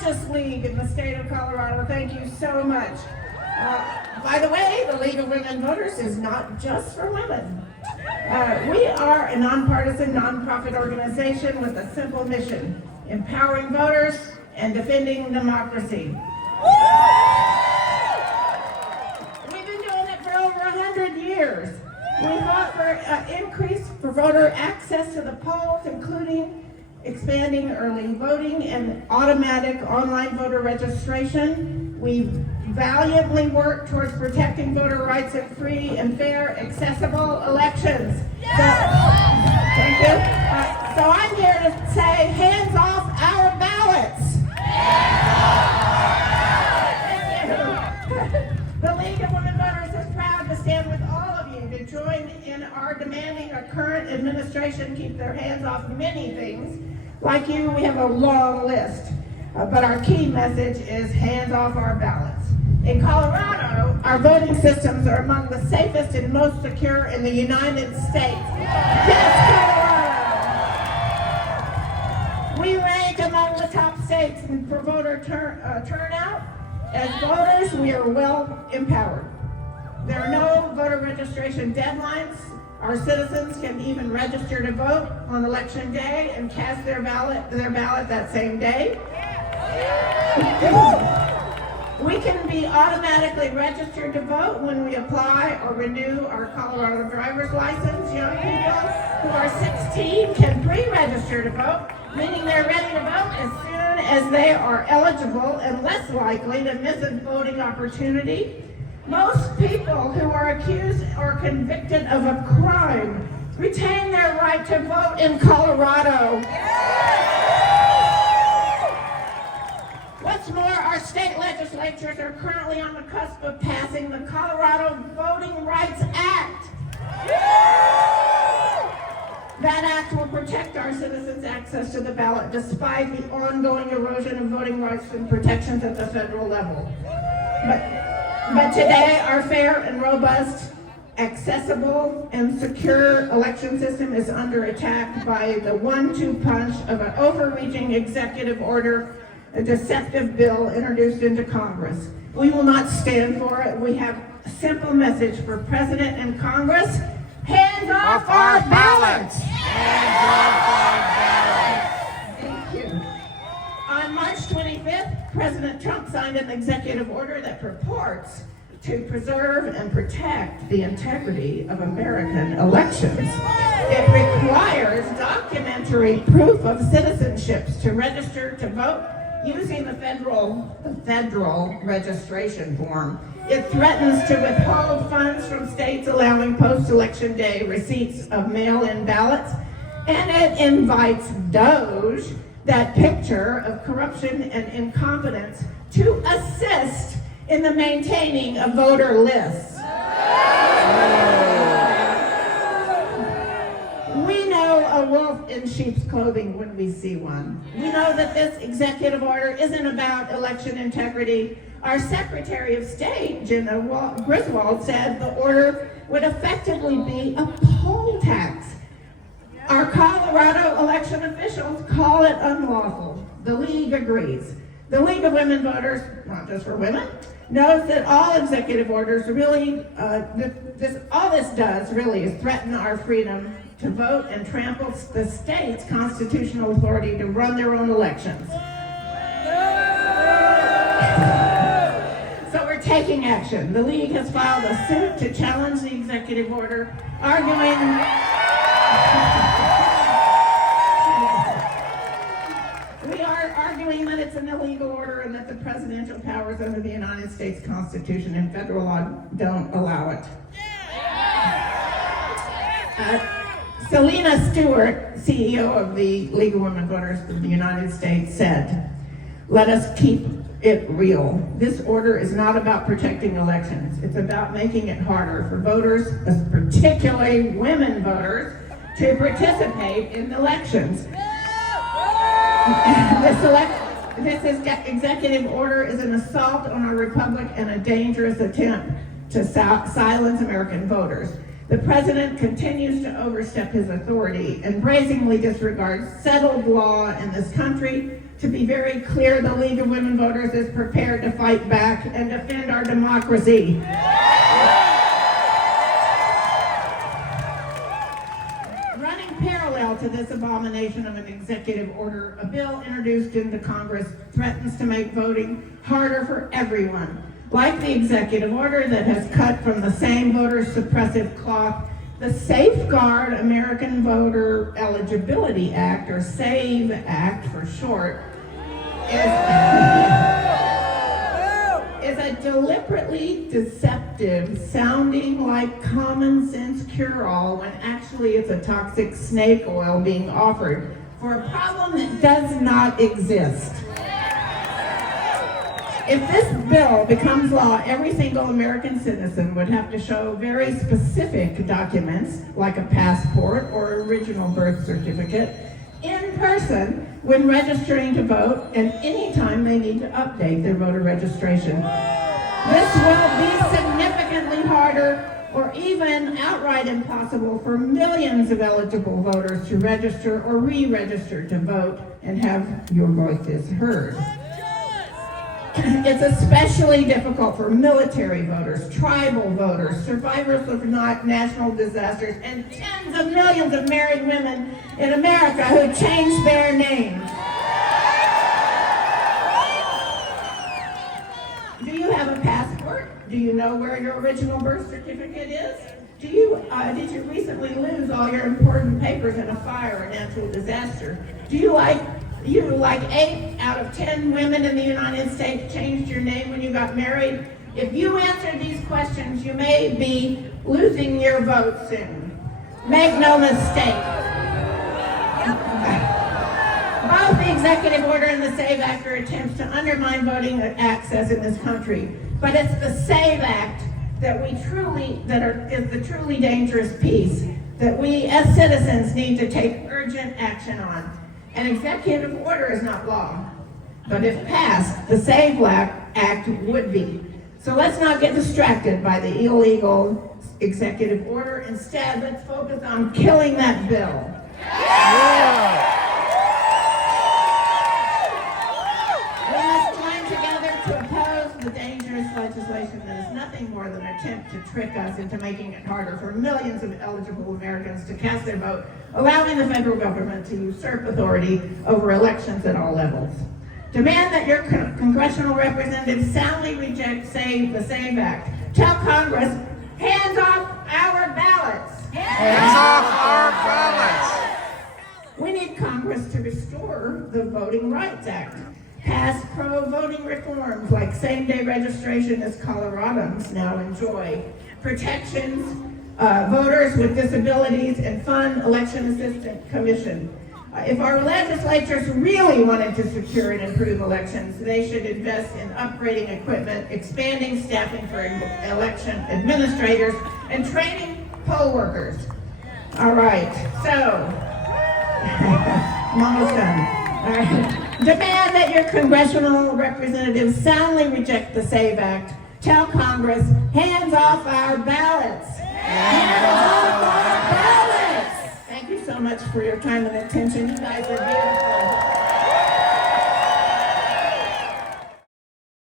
largest league in the state of Colorado. Thank you so much. By the way, the League of Women Voters is not just for women. We are a nonpartisan, nonprofit organization with a simple mission: empowering voters and defending democracy. We've been doing it for over 100 years. We fought for increase for voter access to the polls, including expanding early voting and automatic online voter registration. We valiantly work towards protecting voter rights and free and fair, accessible elections. Thank you. So I'm here to say, hands off our ballots. The League of Women Voters is proud to stand with all of you to join in our demanding our current administration keep their hands off many things. Like you, we have a long list, but our key message is hands off our ballots. In Colorado, our voting systems are among the safest and most secure in the United States. Yes, Colorado! We rank among the top states for voter turnout. As voters, we are well empowered. There are no voter registration deadlines. Our citizens can even register to vote on election day and cast their ballot that same day. We can be automatically registered to vote when we apply or renew our Colorado driver's license. Young people who are 16 can pre-register to vote, meaning they're ready to vote as soon as they are eligible and less likely to miss a voting opportunity. Most people who are accused or convicted of a crime retain their right to vote in Colorado. What's more, our state legislatures are currently on the cusp of passing the Colorado Voting Rights Act. That act will protect our citizens' access to the ballot despite the ongoing erosion of voting rights and protections at the federal level. But today, our fair and robust, accessible, and secure election system is under attack by the 1-2 punch of an overreaching executive order, a deceptive bill introduced into Congress. We will not stand for it. We have a simple message for President and Congress: hands off our ballots! Hands off our ballots! Thank you. On March 25th, President Trump signed an executive order that purports to preserve and protect the integrity of American elections. It requires documentary proof of citizenships to register to vote using the federal registration form. It threatens to withhold funds from states allowing post-election day receipts of mail-in ballots, and it invites Doge, that picture of corruption and incompetence, to assist in the maintaining of voter lists. We know a wolf in sheep's clothing when we see one. We know that this executive order isn't about election integrity. Our Secretary of State, Jenna Griswold, said the order would effectively be a poll tax. Our Colorado election officials call it unlawful. The League agrees. The League of Women Voters, not just for women, knows that all executive orders really, all this does really is threaten our freedom to vote and trample the state's constitutional authority to run their own elections. So we're taking action. The League has filed a suit to challenge the executive order, arguing that it's an illegal order and that the presidential powers under the United States Constitution and federal law don't allow it. Selena Stewart, CEO of the League of Women Voters of the United States, said, "Let us keep it real. This order is not about protecting elections. It's about making it harder for voters, particularly women voters, to participate in elections." This executive order is an assault on our republic and a dangerous attempt to silence American voters. The president continues to overstep his authority and brazenly disregards settled law in this country, To be very clear, the League of Women Voters is prepared to fight back and defend our democracy. Running parallel to this abomination of an executive order, a bill introduced into Congress threatens to make voting harder for everyone. Like the executive order that has cut from the same voter suppressive cloth, the Safeguard American Voter Eligibility Act, or SAVE Act for short, is a deliberately deceptive, sounding like common sense cure-all when actually it's a toxic snake oil being offered for a problem that does not exist. If this bill becomes law, every single American citizen would have to show very specific documents, like a passport or original birth certificate, in person when registering to vote and anytime they need to update their voter registration. This will be significantly harder or even outright impossible for millions of eligible voters to register or re-register to vote and have your voices heard. It's especially difficult for military voters, tribal voters, survivors of national disasters, and tens of millions of married women in America who changed their names. Do you have a passport? Do you know where your original birth certificate is? Did you recently lose all your important papers in a fire or natural disaster? Like 8 out of 10 women in the United States changed your name when you got married? If you answer these questions, you may be losing your vote soon. Make no mistake. Both the executive order and the SAVE Act are attempts to undermine voting access in this country. But it's the SAVE Act is the truly dangerous piece that we as citizens need to take urgent action on. An executive order is not law, but if passed, the SAVE Act would be. So let's not get distracted by the illegal executive order. Instead, let's focus on killing that bill. Yeah. We must join together to oppose the dangerous legislation that is nothing more than an attempt to trick us into making it harder for millions of eligible Americans to cast their vote, allowing the federal government to usurp authority over elections at all levels. Demand that your congressional representatives soundly reject the SAVE Act. Tell Congress, hands off our ballots. Hands off our ballots. We need Congress to restore the Voting Rights Act. Pass pro-voting reforms like same-day registration as Coloradans now enjoy. Protections, voters with disabilities, and fund election assistance commission. If our legislatures really wanted to secure and improve elections, they should invest in upgrading equipment, expanding staffing for election administrators, and training poll workers. All right, so, I'm almost done. All right. Demand that your congressional representatives soundly reject the SAVE Act. Tell Congress, hands off our ballots. Hands off our ballots. Thank you so much for your time and attention. You guys are beautiful.